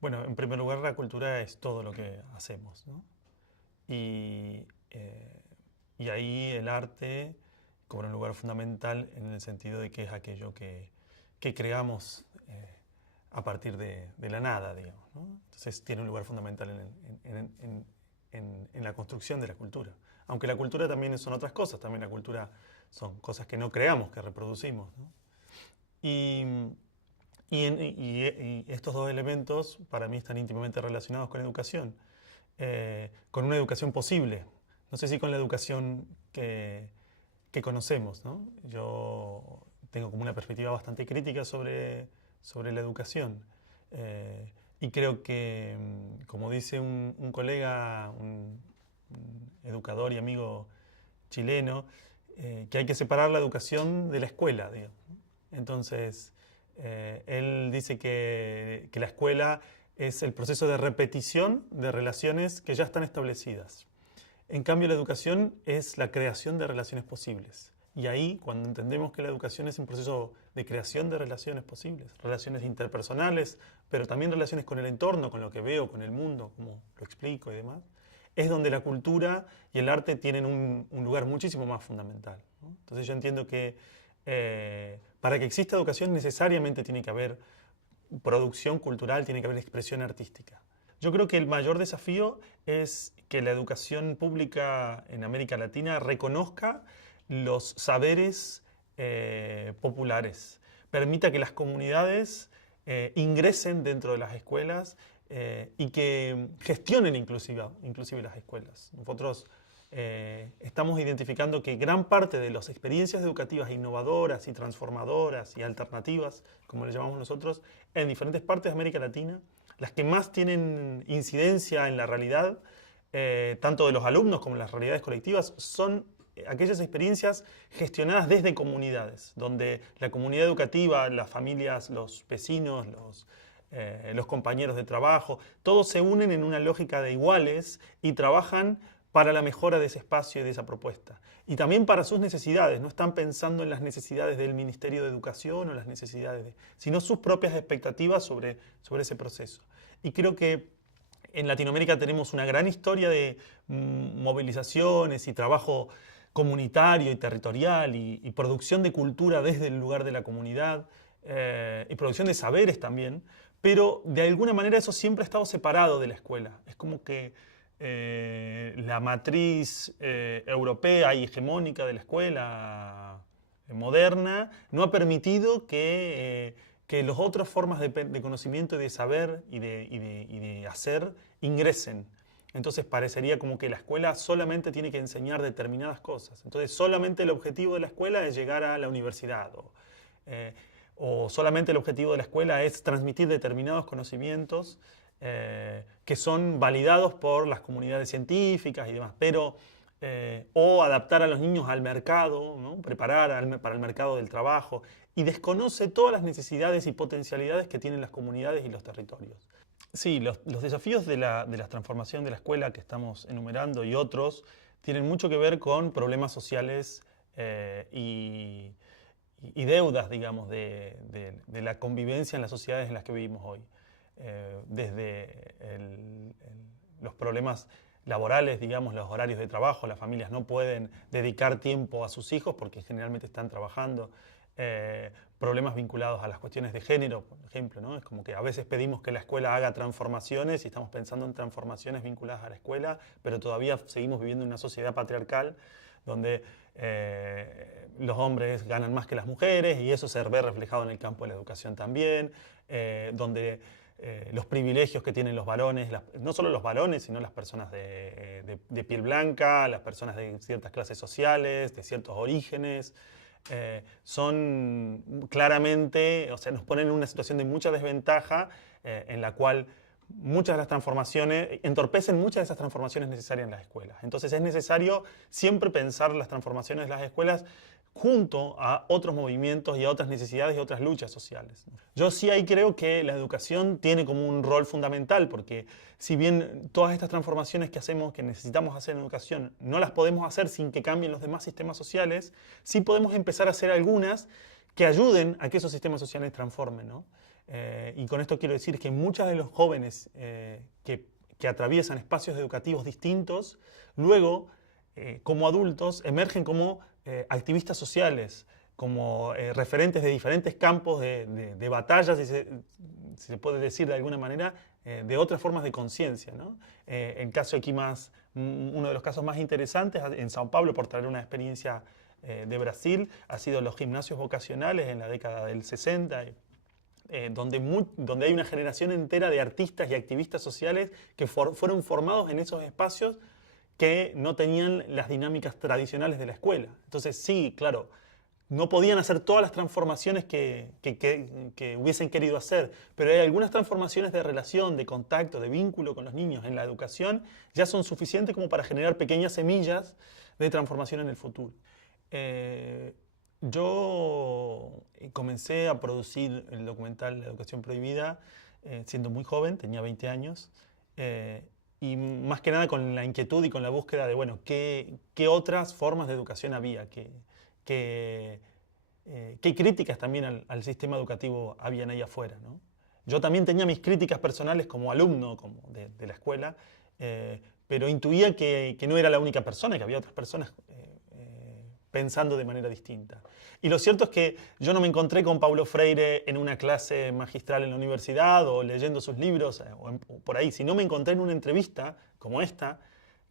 Bueno, en primer lugar, la cultura es todo lo que hacemos, ¿no? Y, eh, y ahí el arte cobra un lugar fundamental en el sentido de que es aquello que creamos a partir de la nada, digamos, ¿no? Entonces tiene un lugar fundamental en la construcción de la cultura. Aunque la cultura también son otras cosas, también la cultura son cosas que no creamos, que reproducimos, ¿no? Y, y estos dos elementos para mí están íntimamente relacionados con la educación, con una educación posible. No sé si con la educación que conocemos, ¿no? Yo tengo como una perspectiva bastante crítica sobre la educación. Y creo que, como dice un colega, un educador y amigo chileno, que hay que separar la educación de la escuela, digamos, ¿no? Entonces, él dice que la escuela es el proceso de repetición de relaciones que ya están establecidas. En cambio, la educación es la creación de relaciones posibles. Y ahí, cuando entendemos que la educación es un proceso de creación de relaciones posibles, relaciones interpersonales, pero también relaciones con el entorno, con lo que veo, con el mundo, como lo explico y demás, es donde la cultura y el arte tienen un lugar muchísimo más fundamental, ¿no? Entonces yo entiendo que para que exista educación necesariamente tiene que haber producción cultural, tiene que haber expresión artística. Yo creo que el mayor desafío es que la educación pública en América Latina reconozca los saberes populares, permita que las comunidades ingresen dentro de las escuelas y que gestionen inclusive las escuelas. Nosotros estamos identificando que gran parte de las experiencias educativas innovadoras y transformadoras y alternativas, como le llamamos nosotros, en diferentes partes de América Latina, las que más tienen incidencia en la realidad, tanto de los alumnos como en las realidades colectivas, son aquellas experiencias gestionadas desde comunidades, donde la comunidad educativa, las familias, los vecinos, los compañeros de trabajo, todos se unen en una lógica de iguales y trabajan para la mejora de ese espacio y de esa propuesta. Y también para sus necesidades, no están pensando en las necesidades del Ministerio de Educación o las necesidades sino sus propias expectativas sobre ese proceso. Y creo que en Latinoamérica tenemos una gran historia de movilizaciones y trabajo comunitario y territorial y producción de cultura desde el lugar de la comunidad y producción de saberes también, pero de alguna manera eso siempre ha estado separado de la escuela. Es como que la matriz europea y hegemónica de la escuela moderna no ha permitido que las otras formas de conocimiento y de saber y de hacer ingresen. Entonces parecería como que la escuela solamente tiene que enseñar determinadas cosas. Entonces solamente el objetivo de la escuela es llegar a la universidad. O solamente el objetivo de la escuela es transmitir determinados conocimientos que son validados por las comunidades científicas y demás, pero o adaptar a los niños al mercado, ¿no? Preparar para el mercado del trabajo, y desconoce todas las necesidades y potencialidades que tienen las comunidades y los territorios. Sí, los desafíos de la transformación de la escuela que estamos enumerando y otros tienen mucho que ver con problemas sociales y deudas, digamos, de la convivencia en las sociedades en las que vivimos hoy. Desde los problemas laborales, digamos, los horarios de trabajo, las familias no pueden dedicar tiempo a sus hijos porque generalmente están trabajando. Problemas vinculados a las cuestiones de género, por ejemplo, ¿no? Es como que a veces pedimos que la escuela haga transformaciones y estamos pensando en transformaciones vinculadas a la escuela, pero todavía seguimos viviendo en una sociedad patriarcal donde los hombres ganan más que las mujeres y eso se ve reflejado en el campo de la educación también, donde los privilegios que tienen los varones, no solo los varones, sino las personas de piel blanca, las personas de ciertas clases sociales, de ciertos orígenes, son claramente, o sea, nos ponen en una situación de mucha desventaja en la cual muchas de las transformaciones, entorpecen muchas de esas transformaciones necesarias en las escuelas. Entonces es necesario siempre pensar las transformaciones de las escuelas junto a otros movimientos y a otras necesidades y otras luchas sociales. Yo sí ahí creo que la educación tiene como un rol fundamental, porque si bien todas estas transformaciones que hacemos, que necesitamos hacer en educación, no las podemos hacer sin que cambien los demás sistemas sociales, sí podemos empezar a hacer algunas que ayuden a que esos sistemas sociales transformen, ¿no? Y con esto quiero decir que muchos de los jóvenes que atraviesan espacios educativos distintos, luego, como adultos, emergen como activistas sociales, como referentes de diferentes campos de batallas, si se puede decir de alguna manera, de otras formas de conciencia, ¿no? El caso aquí uno de los casos más interesantes en Sao Paulo, por traer una experiencia de Brasil, ha sido los gimnasios vocacionales en la década del 60, donde hay una generación entera de artistas y activistas sociales que fueron formados en esos espacios que no tenían las dinámicas tradicionales de la escuela. Entonces sí, claro, no podían hacer todas las transformaciones que hubiesen querido hacer, pero hay algunas transformaciones de relación, de contacto, de vínculo con los niños en la educación, ya son suficientes como para generar pequeñas semillas de transformación en el futuro. Yo comencé a producir el documental La Educación Prohibida siendo muy joven, tenía 20 años, y más que nada con la inquietud y con la búsqueda de, bueno, qué otras formas de educación había, qué críticas también al sistema educativo habían ahí afuera, ¿no? Yo también tenía mis críticas personales como alumno de la escuela, pero intuía que no era la única persona, que había otras personas pensando de manera distinta. Y lo cierto es que yo no me encontré con Paulo Freire en una clase magistral en la universidad o leyendo sus libros o por ahí, sino me encontré en una entrevista como esta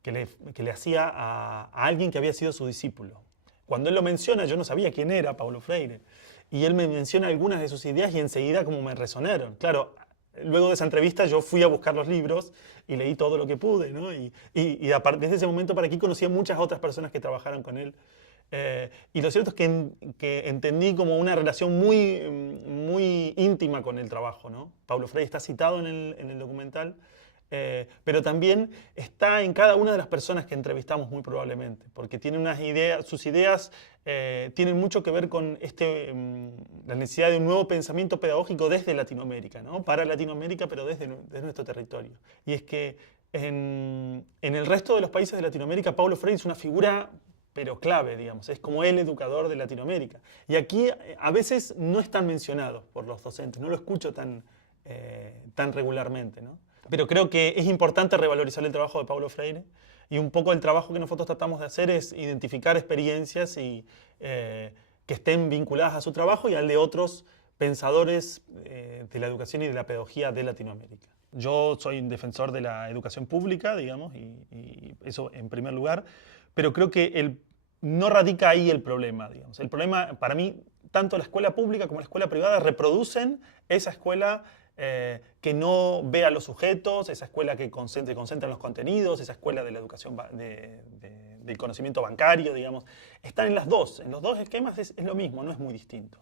que le hacía a alguien que había sido su discípulo. Cuando él lo menciona, yo no sabía quién era Paulo Freire. Y él me menciona algunas de sus ideas y enseguida como me resonaron. Claro, luego de esa entrevista yo fui a buscar los libros y leí todo lo que pude, ¿no? Y desde ese momento para aquí conocí a muchas otras personas que trabajaron con él. Y lo cierto es que entendí como una relación muy íntima con el trabajo, ¿no? Paulo Freire está citado en el documental, pero también está en cada una de las personas que entrevistamos muy probablemente, porque tiene sus ideas tienen mucho que ver con la necesidad de un nuevo pensamiento pedagógico desde Latinoamérica, ¿no? Para Latinoamérica, pero desde nuestro territorio. Y es que en el resto de los países de Latinoamérica, Paulo Freire es una figura pero clave, digamos, es como el educador de Latinoamérica. Y aquí a veces no es tan mencionado por los docentes, no lo escucho tan regularmente, ¿no? Pero creo que es importante revalorizar el trabajo de Paulo Freire y un poco el trabajo que nosotros tratamos de hacer es identificar experiencias que estén vinculadas a su trabajo y al de otros pensadores de la educación y de la pedagogía de Latinoamérica. Yo soy un defensor de la educación pública, digamos, y eso en primer lugar, pero creo que no radica ahí el problema, digamos. El problema, para mí, tanto la escuela pública como la escuela privada reproducen esa escuela que no ve a los sujetos, esa escuela que concentra en los contenidos, esa escuela de la educación del conocimiento bancario, digamos. Están en los dos esquemas es lo mismo, no es muy distinto.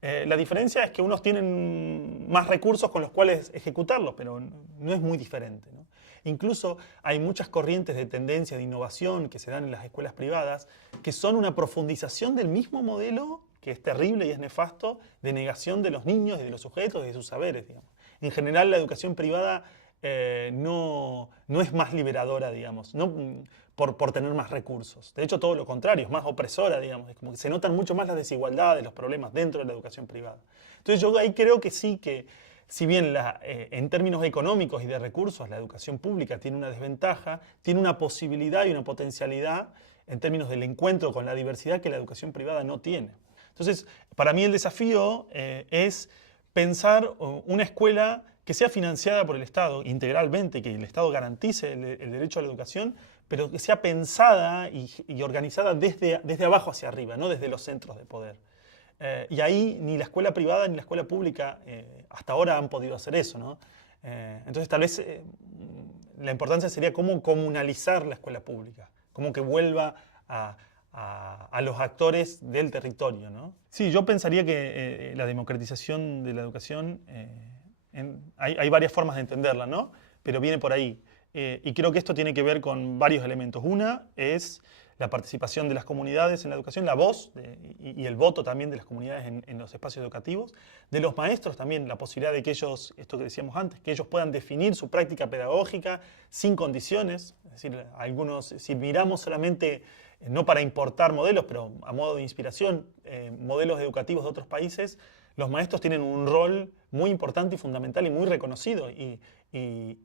La diferencia es que unos tienen más recursos con los cuales ejecutarlos, pero no es muy diferente, ¿no? Incluso hay muchas corrientes de tendencia de innovación que se dan en las escuelas privadas que son una profundización del mismo modelo que es terrible y es nefasto de negación de los niños y de los sujetos y de sus saberes, digamos. En general, la educación privada no es más liberadora, digamos, no por tener más recursos. De hecho, todo lo contrario, es más opresora, digamos. Es como que se notan mucho más las desigualdades, los problemas dentro de la educación privada. Entonces, yo ahí creo que sí que si bien en términos económicos y de recursos la educación pública tiene una desventaja, tiene una posibilidad y una potencialidad en términos del encuentro con la diversidad que la educación privada no tiene. Entonces, para mí el desafío es pensar una escuela que sea financiada por el Estado integralmente, que el Estado garantice el derecho a la educación, pero que sea pensada y organizada desde abajo hacia arriba, no desde los centros de poder. Y ahí ni la escuela privada ni la escuela pública hasta ahora han podido hacer eso, ¿no? Entonces tal vez la importancia sería cómo comunalizar la escuela pública, cómo que vuelva a los actores del territorio, ¿no? Sí, yo pensaría que la democratización de la educación, hay varias formas de entenderla, ¿no? Pero viene por ahí. Y creo que esto tiene que ver con varios elementos. Una es la participación de las comunidades en la educación, la voz y el voto también de las comunidades en los espacios educativos, de los maestros también, la posibilidad de que ellos, esto que decíamos antes, que ellos puedan definir su práctica pedagógica sin condiciones. Es decir, algunos, si miramos solamente, no para importar modelos, pero a modo de inspiración, modelos educativos de otros países, los maestros tienen un rol muy importante y fundamental y muy reconocido, y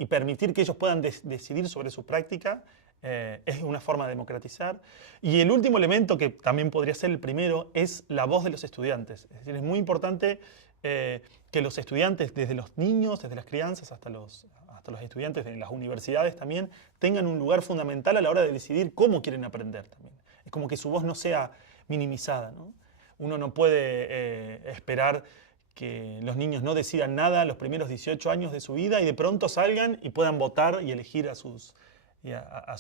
permitir que ellos puedan decidir sobre su práctica es una forma de democratizar. Y el último elemento, que también podría ser el primero, es la voz de los estudiantes. Es decir, es muy importante que los estudiantes, desde los niños, desde las crianzas hasta los estudiantes de las universidades también, tengan un lugar fundamental a la hora de decidir cómo quieren aprender también. Es como que su voz no sea minimizada, ¿no? Uno no puede esperar que los niños no decidan nada los primeros 18 años de su vida y de pronto salgan y puedan votar y elegir a sus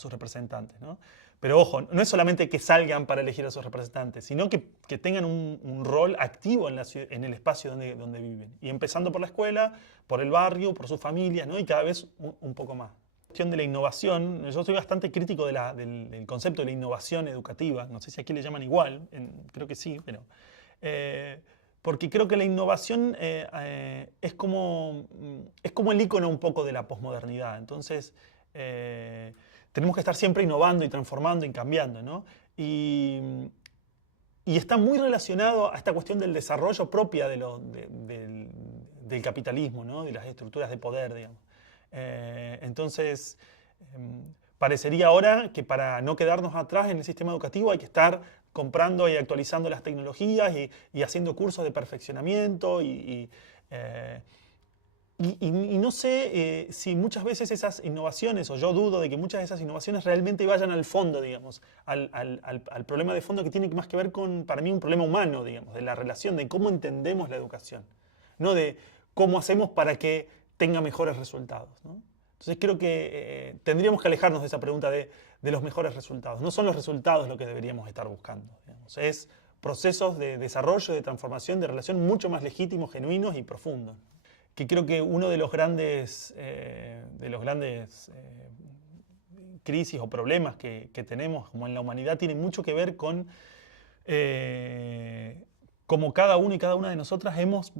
representantes, ¿no? Pero ojo, no es solamente que salgan para elegir a sus representantes, sino que tengan un rol activo en el espacio donde viven. Y empezando por la escuela, por el barrio, por sus familias, ¿no? Y cada vez un poco más. La cuestión de la innovación, yo soy bastante crítico del concepto de la innovación educativa. No sé si aquí le llaman igual, creo que sí, pero... porque creo que la innovación es como el icono un poco de la posmodernidad. Entonces, tenemos que estar siempre innovando y transformando y cambiando, ¿no? Y está muy relacionado a esta cuestión del desarrollo propia del capitalismo, ¿no? De las estructuras de poder, digamos. Entonces, parecería ahora que para no quedarnos atrás en el sistema educativo hay que estar comprando y actualizando las tecnologías y haciendo cursos de perfeccionamiento y no sé si muchas veces esas innovaciones, o yo dudo de que muchas de esas innovaciones realmente vayan al fondo, digamos, al problema de fondo, que tiene más que ver con, para mí, un problema humano, digamos, de la relación, de cómo entendemos la educación, no de cómo hacemos para que tenga mejores resultados, ¿no? Entonces creo que tendríamos que alejarnos de esa pregunta de los mejores resultados. No son los resultados lo que deberíamos estar buscando, digamos. Es procesos de desarrollo, de transformación, de relación mucho más legítimos, genuinos y profundos. Que creo que uno de los grandes crisis o problemas que tenemos como en la humanidad tiene mucho que ver con cómo cada uno y cada una de nosotras hemos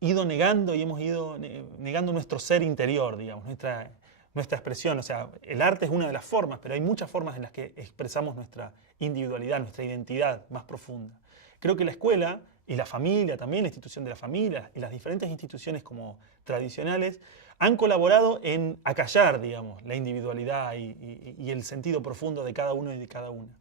ido negando y hemos ido negando nuestro ser interior, digamos, nuestra expresión. O sea, el arte es una de las formas, pero hay muchas formas en las que expresamos nuestra individualidad, nuestra identidad más profunda. Creo que la escuela y la familia también, la institución de la familia y las diferentes instituciones como tradicionales han colaborado en acallar, digamos, la individualidad y el sentido profundo de cada uno y de cada una.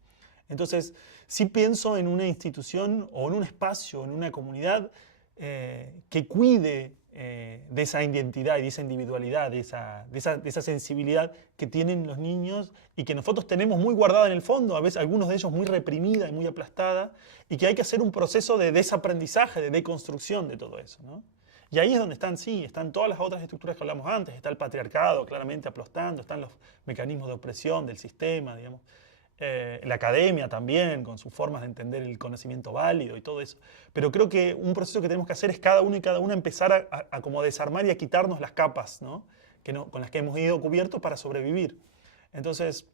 Entonces, sí pienso en una institución o en un espacio, en una comunidad que cuide de esa identidad y de esa individualidad, de esa sensibilidad que tienen los niños y que nosotros tenemos muy guardada en el fondo, a veces algunos de ellos muy reprimida y muy aplastada, y que hay que hacer un proceso de desaprendizaje, de deconstrucción de todo eso, ¿no? Y ahí es donde están todas las otras estructuras que hablamos antes, está el patriarcado claramente aplastando, están los mecanismos de opresión del sistema, digamos. La academia también, con sus formas de entender el conocimiento válido y todo eso. Pero creo que un proceso que tenemos que hacer es cada uno y cada una empezar a como desarmar y a quitarnos las capas, ¿no? Con las que hemos ido cubiertos para sobrevivir. Entonces,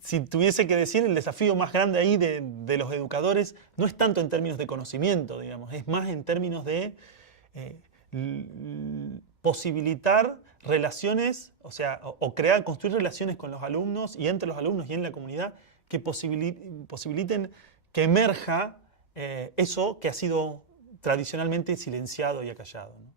si tuviese que decir, el desafío más grande ahí de los educadores no es tanto en términos de conocimiento, digamos, es más en términos de posibilitar relaciones, o sea, construir relaciones con los alumnos y entre los alumnos y en la comunidad que posibiliten que emerja eso que ha sido tradicionalmente silenciado y acallado, ¿no?